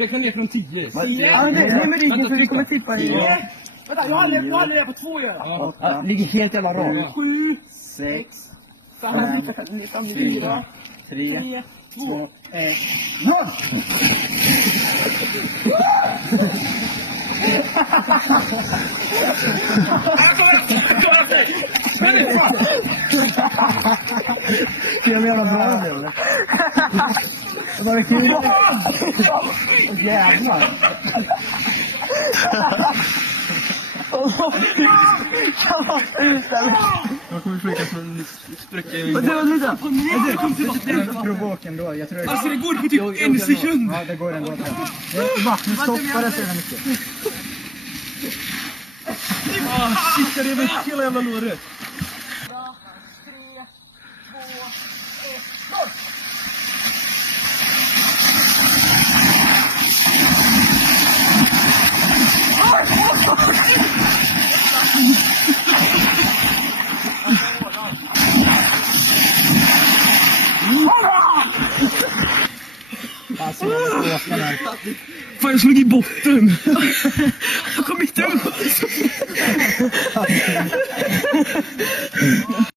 Räkna ner från 10. Ja, nej men ryggen för vi kommer tippa i. Vänta, jag har det på 2 ju. Ja, ligger helt jävla rakt. 7, 6, 5, 4, 3, 2, 1, 0! Jag menar bra det, eller? Var det kul? Jävlar! Jag kommer flika som en spräcka i... Det provoken då, jag tror det... Alltså det går på typ en sekund! Ja, det går ändå. Vattnet stoppar det så mycket. Shit, det är väl hela jävla låret! 3, 2, 1, 0! Alltså, jag Fan, jag slog i botten! Jag kom inte upp!